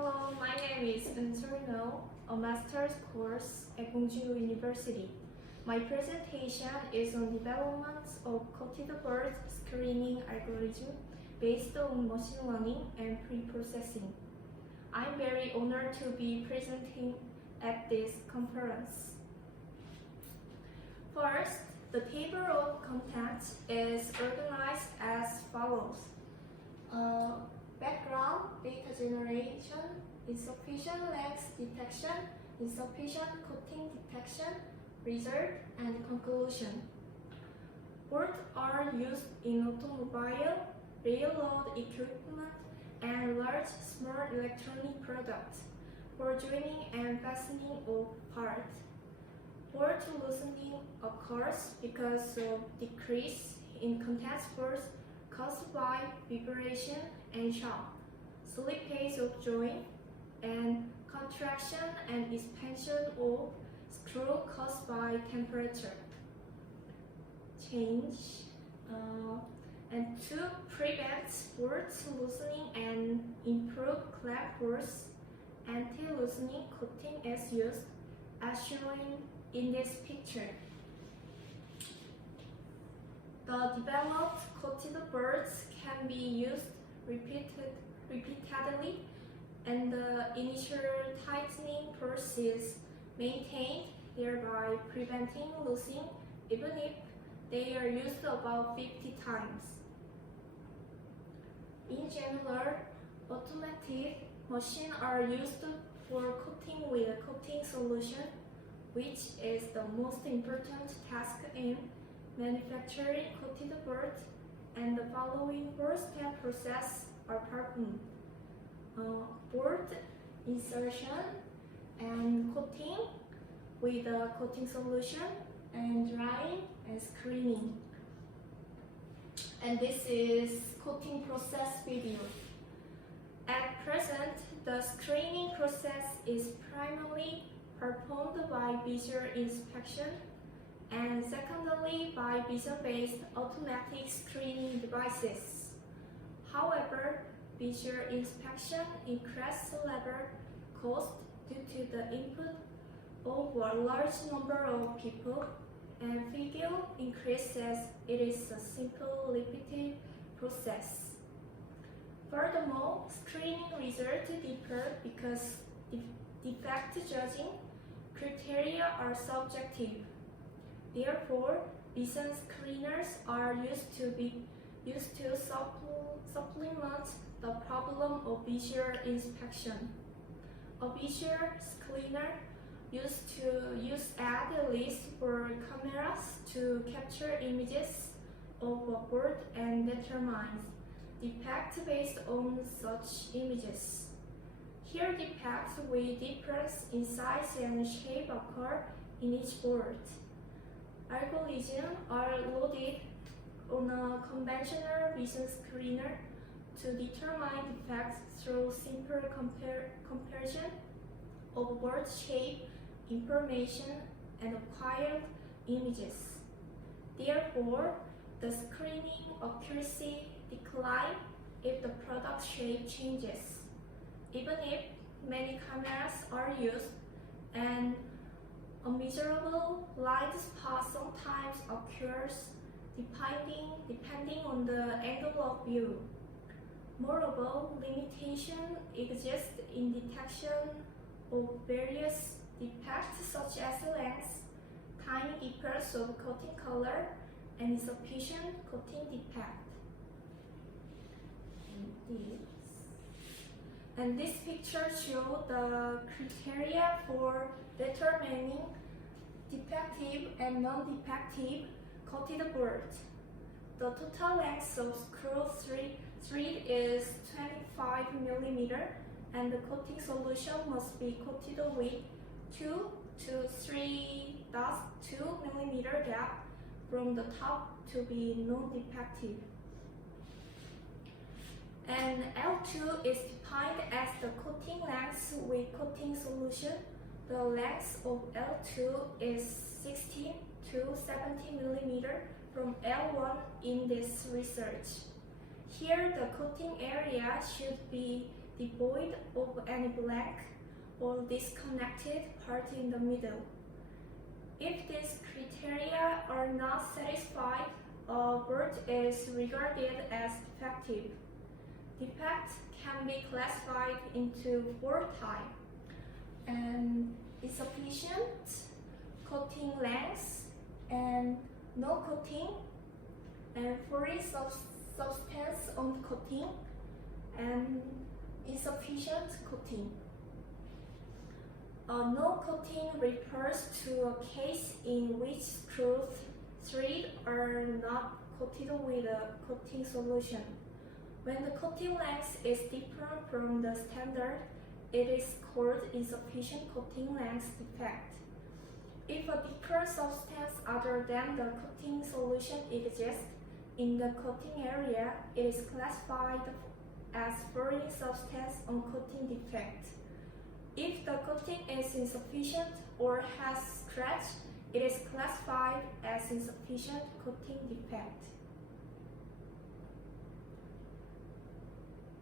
Hello, my name is Eunsol Noh, a master's course at Gwangju University. My presentation is on development of coated bird screening algorithm based on machine learning and pre-processing. I'm very honored to be presenting at this conference. First, the table of contents is organized as follows. Background, data generation, insufficient length detection, insufficient coating detection, result, and conclusion. Both are used in automobile, railroad equipment, and large small electronic products for joining and fastening of parts. Bolt loosening occurs because of decrease in contact force caused by vibration and shock, slippage of joint, and contraction and expansion of screw caused by temperature change. And to prevent bolt loosening and improve clamp force, anti-loosening coating is used as shown in this picture. The developed coated birds can be used repeatedly, and the initial tightening force is maintained, thereby preventing losing even if they are used about 50 times. In general, automatic machines are used for coating with a coating solution, which is the most important task in manufacturing coated birds, and the following four-step process are performed. Bolt insertion and coating with a coating solution, and drying and screening. And this is coating process video. At present, the screening process is primarily performed by visual inspection, and secondly by vision-based automatic screening devices. However, visual inspection increases labor cost due to the input of a large number of people, and figure increases. It is a simple repetitive process. Furthermore, screening results differ because defect judging criteria are subjective. Therefore, vision screeners are used to supplement the problem of visual inspection. A visual screener used at least for cameras to capture images of a bird and determines defects based on such images. Here, defects with difference in size and shape occur in each bird. Algorithms are loaded on a conventional vision screener to determine defects through simple comparison of bird shape information and acquired images. Therefore, the screening accuracy declines if the product shape changes. Even if many cameras are used, and a miserable blind spot sometimes occurs depending on the angle of view. Moreover, limitations exist in detection of various defects such as length, tiny difference of coating color, and insufficient coating defect. And this picture shows the criteria for determining defective and non-defective coated bird. The total length of screw thread is 25 mm, and the coating solution must be coated with 2 to 3.2 mm gap from the top to be non-defective. And L2 is defined as the coating length with coating solution. The length of L2 is 16 to 70 mm from L1 in this research. Here, the coating area should be devoid of any blank or disconnected part in the middle. If these criteria are not satisfied, a bird is regarded as defective. Defects can be classified into 4 types: and insufficient coating length, and no coating, and foreign substance on coating, and insufficient coating. No coating refers to a case in which screws threads are not coated with a coating solution. When the coating length is different from the standard, it is called insufficient coating length defect. If a different substance other than the coating solution exists in the coating area, it is classified as foreign substance on coating defect. If the coating is insufficient or has scratch, it is classified as insufficient coating defect.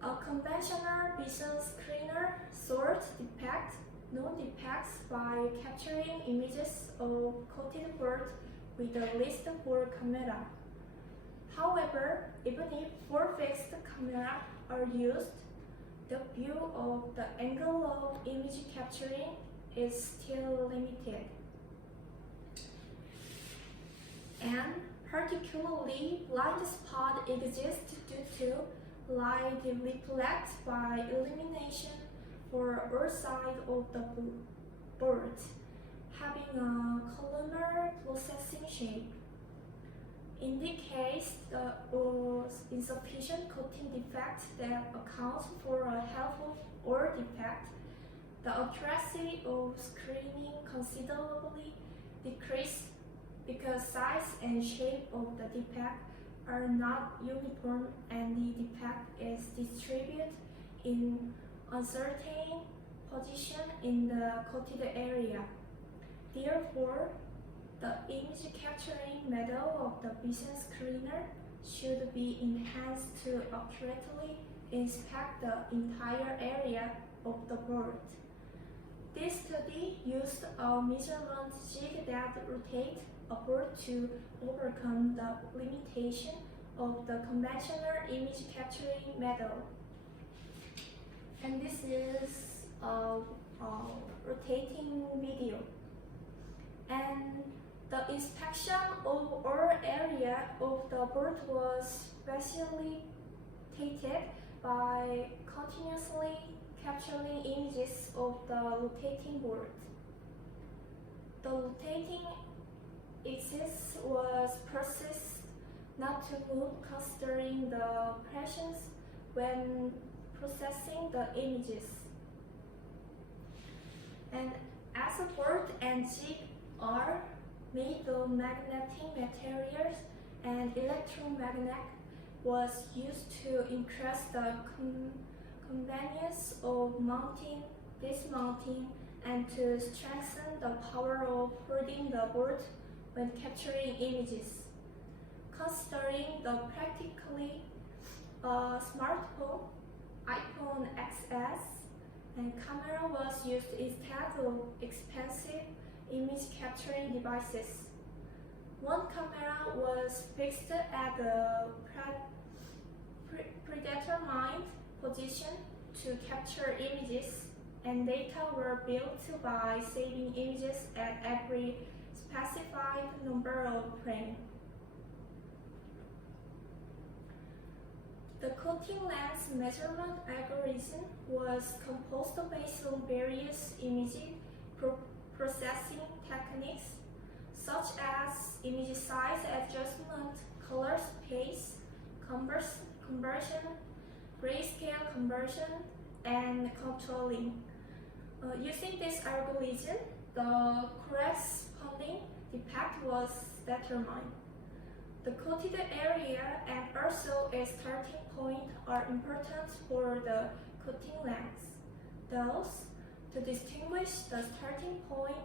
A conventional vision screener sorts defects, known defects, by capturing images of coated birds with a list for camera. However, even if 4 fixed cameras are used, the view of the angle of image capturing is still limited. And particularly, blind spot exists due to light reflected by illumination for all sides of the bird, having a columnar processing shape. In this case, the insufficient coating defect that accounts for a half of all defect, the accuracy of screening considerably decreases because size and shape of the defect are not uniform and the defect is distributed in uncertain position in the coated area. Therefore, the image capturing method of the vision screener should be enhanced to accurately inspect the entire area of the bird. This study used a measurement jig that rotates a bird to overcome the limitation of the conventional image capturing method. And this is a rotating video. And the inspection of all area of the bird was facilitated by continuously capturing images of the rotating bird. The rotating axis was processed not to move considering the pressures when processing the images. And as a bird and jig are made of magnetic materials, and electromagnet was used to increase the convenience of mounting, dismounting, and to strengthen the power of holding the bird when capturing images. Considering the practically smartphone, iPhone XS, and camera was used instead of expensive image capturing devices. One camera was fixed at the predetermined position to capture images, and data were built by saving images at every specified number of frames. The coating length measurement algorithm was composed based on various image processing techniques, such as image size adjustment, color space conversion, grayscale conversion, and controlling. Using this algorithm, the corresponding defect was determined. The coated area and also its starting point are important for the coating length. Thus, to distinguish the starting point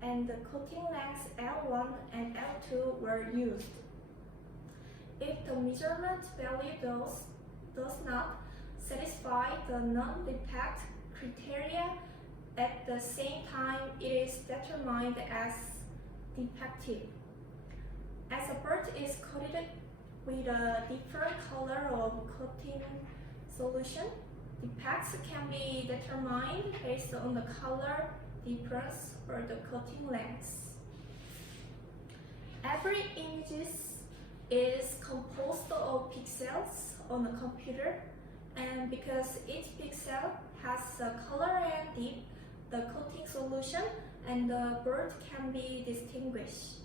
and the coating length L1 and L2 were used. If the measurement value does not satisfy the non-defect criteria. At the same time, it is determined as defective. As a bird is coated with a different color of coating solution, defects can be determined based on the color difference or the coating length. Every image is composed of pixels on a computer, and because each pixel has a color and depth, the coating solution and the bird can be distinguished.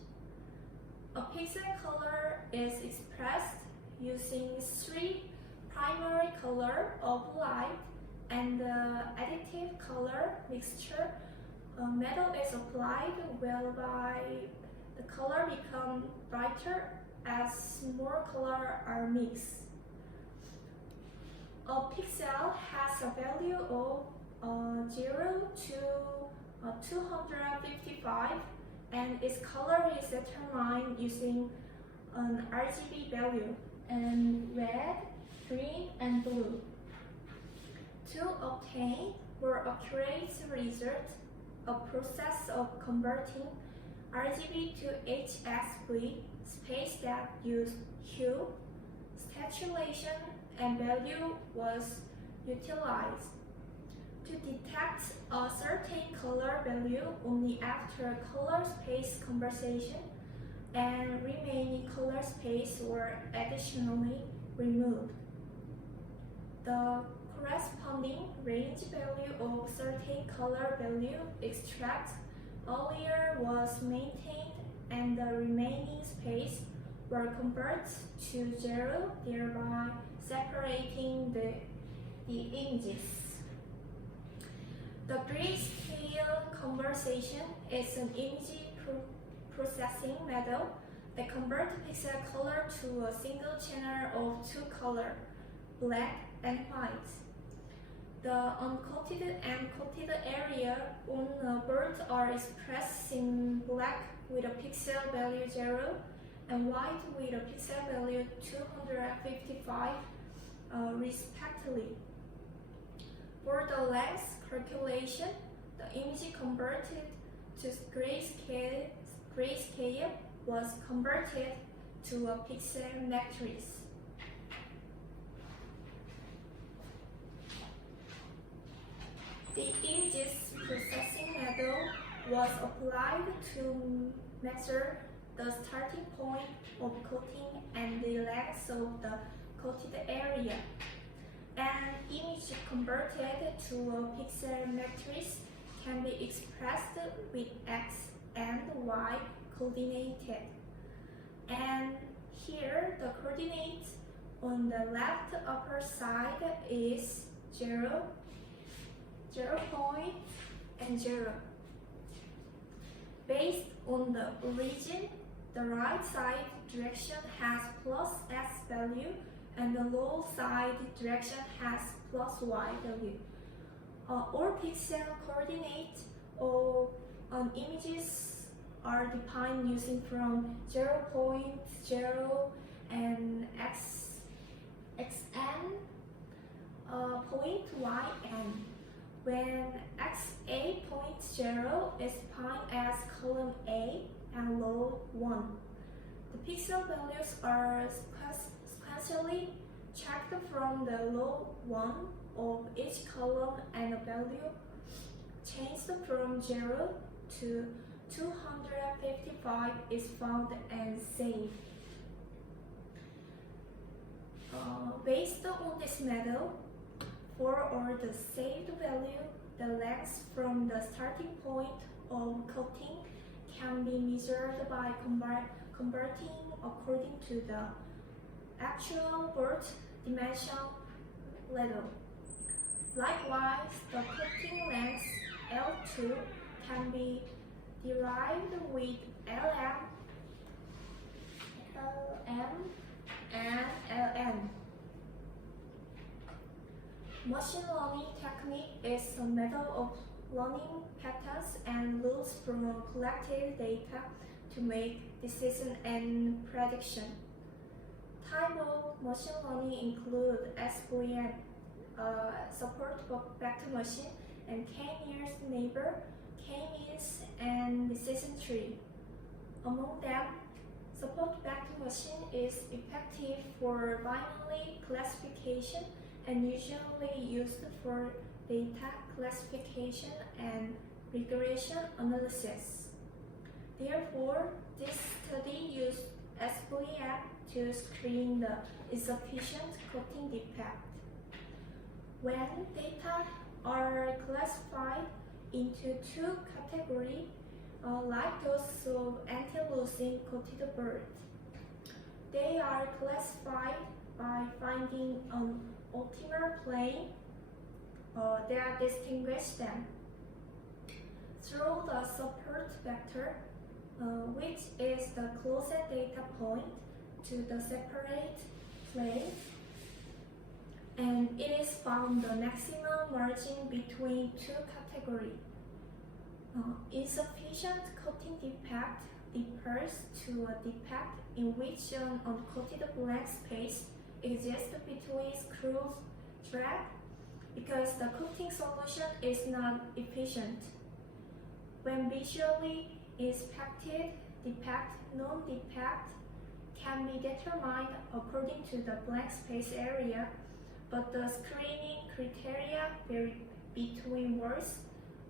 A pixel color is expressed using three primary colors of light and the additive color mixture. A metal is applied whereby the color becomes brighter as more colors are mixed. A pixel has a value of 0 to 255, and its color is determined using an RGB value and red, green, and blue. To obtain more accurate result, a process of converting RGB to HSV space that used hue, saturation, and value was utilized. To detect a certain color value only after color space conversion and remaining color space were additionally removed. The corresponding range value of certain color value extract earlier was maintained and the remaining space were converted to 0, thereby separating the images. The grayscale conversion is an image processing method that converts pixel color to a single channel of two colors, black and white. The uncoated and coated area on a bird are expressed in black with a pixel value 0 and white with a pixel value 255 respectively. For the length calculation, the image converted to grayscale was converted to a pixel matrix. The images processing method was applied to measure the starting point of coating and the length of the coated area. An image converted to a pixel matrix can be expressed with X and Y coordinated. And here the coordinate on the left upper side is 0, 0 point, and 0. Based on the origin, the right side direction has plus X value and the low side direction has plus Y value. All pixel coordinates of images are defined using from 0.0 and xn point yn, when xa.0 is defined as column A and row 1. The pixel values are sequentially checked from the row 1 of each column, and the value changed from 0 to 255 is found and saved. Based on this method, for all the saved value, the length from the starting point of coating can be measured by converting according to the actual bird dimension level. Likewise, the coating length L2 can be derived with LM, and LN. Machine learning technique is a method of learning patterns and rules from collected data to make decision and prediction. Type of machine learning include SVM, support vector machine, and k-nearest neighbor, k-means, and decision tree. Among them, support vector machine is effective for binary classification and usually used for data classification and regression analysis. Therefore, this study used SVM to screen the insufficient coding defect. When data are classified into two categories, like those of Antilosing coated bird, they are classified by finding an optimal plane that distinguishes them. Through the support vector, which is the closest data point to the separate plane, and it is found the maximum margin between two categories. Insufficient coding defect refers to a defect in which an uncoated blank space exists between screw thread because the coding solution is not efficient. When visually inspected, defect, non-defect can be determined according to the blank space area, but the screening criteria vary between words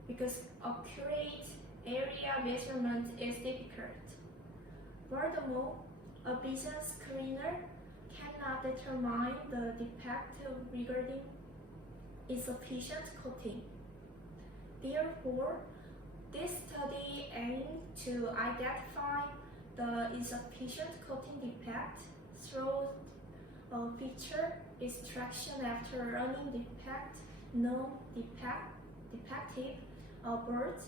because accurate area measurement is difficult. Furthermore, a vision screener cannot determine the defect regarding insufficient coding. Therefore, this study aimed to identify the insufficient coding defect through a feature extraction after running defect, non-defective birds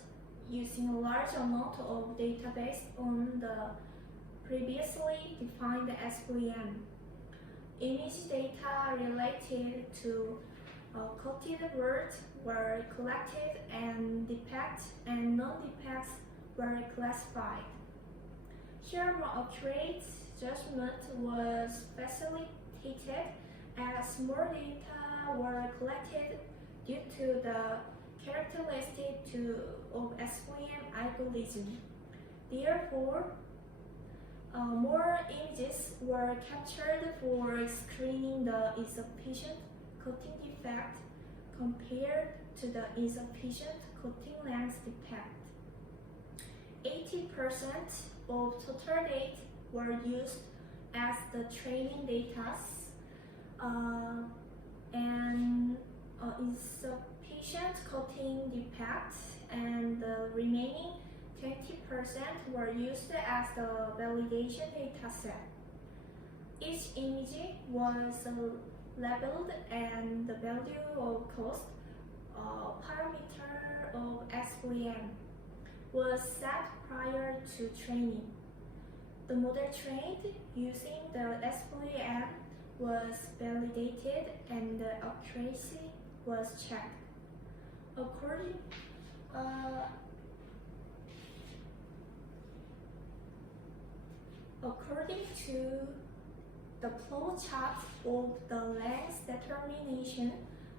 using a large amount of database on the previously defined SVM. Image data related to coated birds were collected and defects and non-defects were classified. Here, more accurate judgment was facilitated as more data were collected due to the characteristics of SVM algorithm. Therefore, more images were captured for screening the insufficient coding defect compared to the insufficient coding length defect. 80% of total data were used as the training data, and insufficient coding defect, and the remaining 20% were used as the validation dataset. Each image was labeled and the value of cost parameter of SVM was set prior to training. The model trained using the SVM was validated and the accuracy was checked. According to the flow chart of the length determination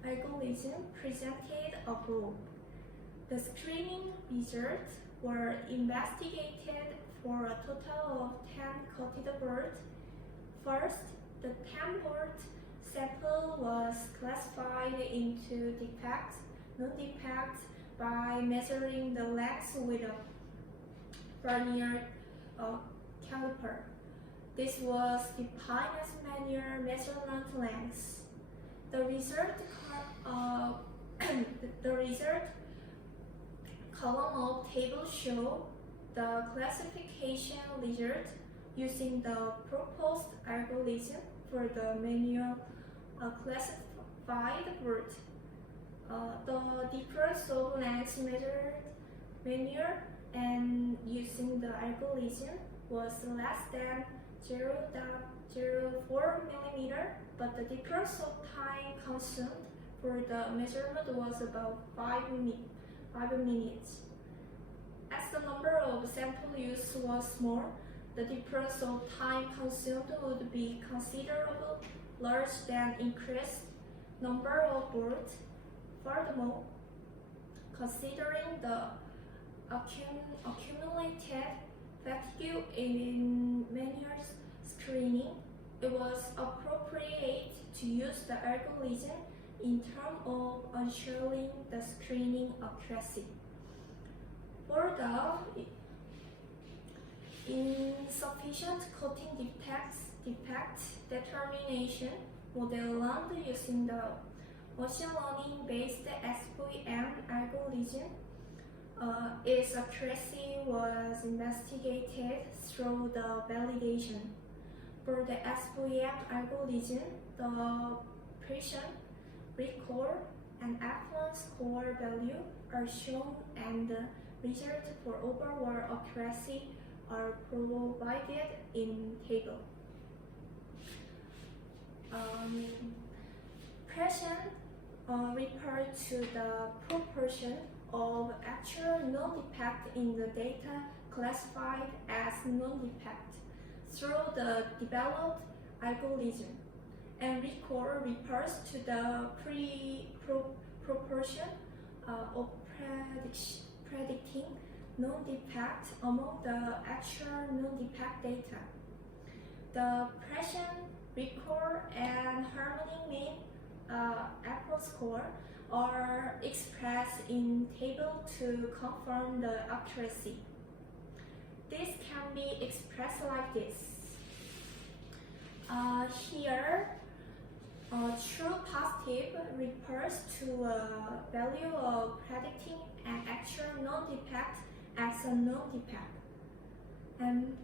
algorithm presented above, the screening results were investigated for a total of 10 coated birds. First, the 10-bird sample was classified into defects, non-defects by measuring the length with a vernier caliper. This was defined as manual measurement length. The result column of table show the classification result using the proposed algorithm for the manual classified bird. The difference of length measured manual and using the algorithm was less than 0.04 mm, but the difference of time consumed for the measurement was about 5 minutes. As the number of sample used was small, the difference of time consumed would be considerably larger than increased number of boards. Furthermore, considering the accumulated fatigue in manual screening, it was appropriate to use the algorithm in terms of ensuring the screening accuracy. For the insufficient coating defect determination model learned using the machine learning-based SVM algorithm, its accuracy was investigated through the validation. For the SVM algorithm, the precision, recall, and affluence score value are shown, and the results for overall accuracy are provided in table. Precision refers to the proportion of actual non-defect in the data classified as non-defect through the developed algorithm, and recall refers to the proportion of predicting non-defect among the actual non-defect data. The precision, recall, and harmonic mean Apple score are expressed in table to confirm the accuracy. This can be expressed like this. Here, true positive refers to a value of predicting an actual non-defect as a non-defect, and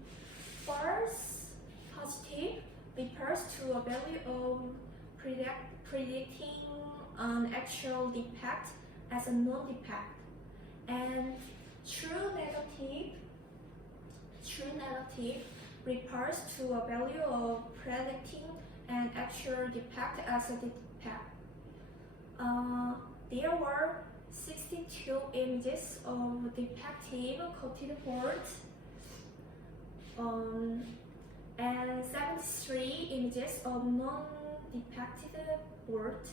false positive refers to a value of predicting an actual defect as a non-defect, and true negative refers to a value of predicting an actual defect as a defect. There were 62 images of defective coated boards and 73 images of non-defected boards.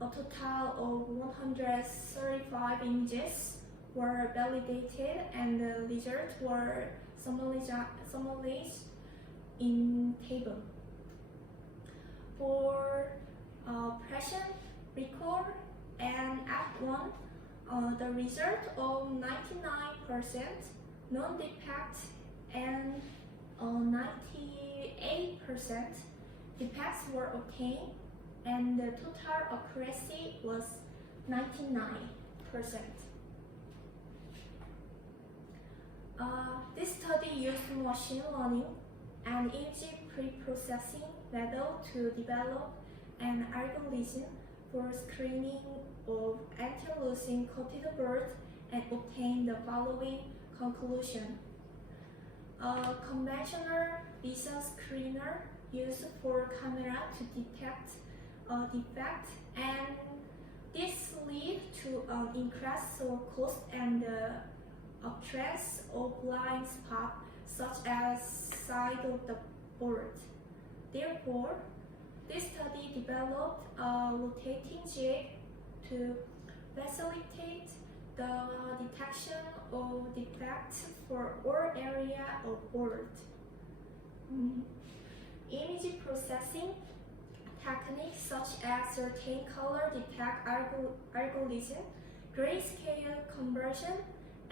A total of 135 images were validated, and the results were summarized in table. For precision, recall, and F1, the result of 99% non-defect and 98% defects were obtained, and the total accuracy was 99%. This study used machine learning and image preprocessing method to develop an algorithm for screening of antilosing coated birds and obtain the following conclusion. A conventional visual screener used for camera to detect a defect, and this lead to an increase of cost and occurrence of blind spot such as side of the board. Therefore, this study developed a rotating jig to facilitate the detection of defects for all area of board. Image processing techniques such as certain color detect algorithm, grayscale conversion,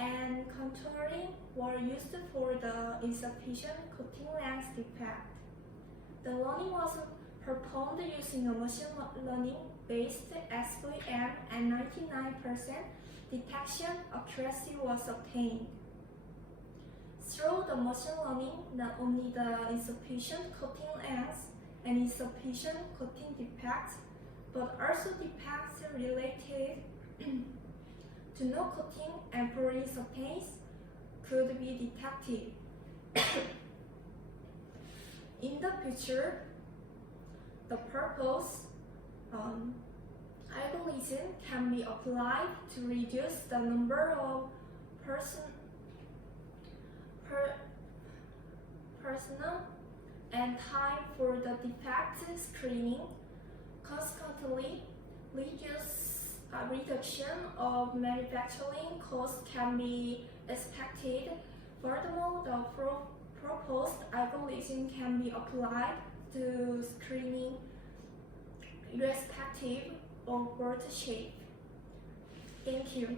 and contouring were used for the insufficient coating length defect. The learning was performed using a machine learning-based SVM, and 99% detection accuracy was obtained. Through the machine learning, not only the insufficient coating length and insufficient coating defects, but also defects related to no coating and pouring surface could be detected. In the future, the purpose algorithm can be applied to reduce the number of personnel and time for the defect screening. Consequently, reduction of manufacturing costs can be expected. Furthermore, the proposed algorithm can be applied to screening irrespective of bird shape. Thank you.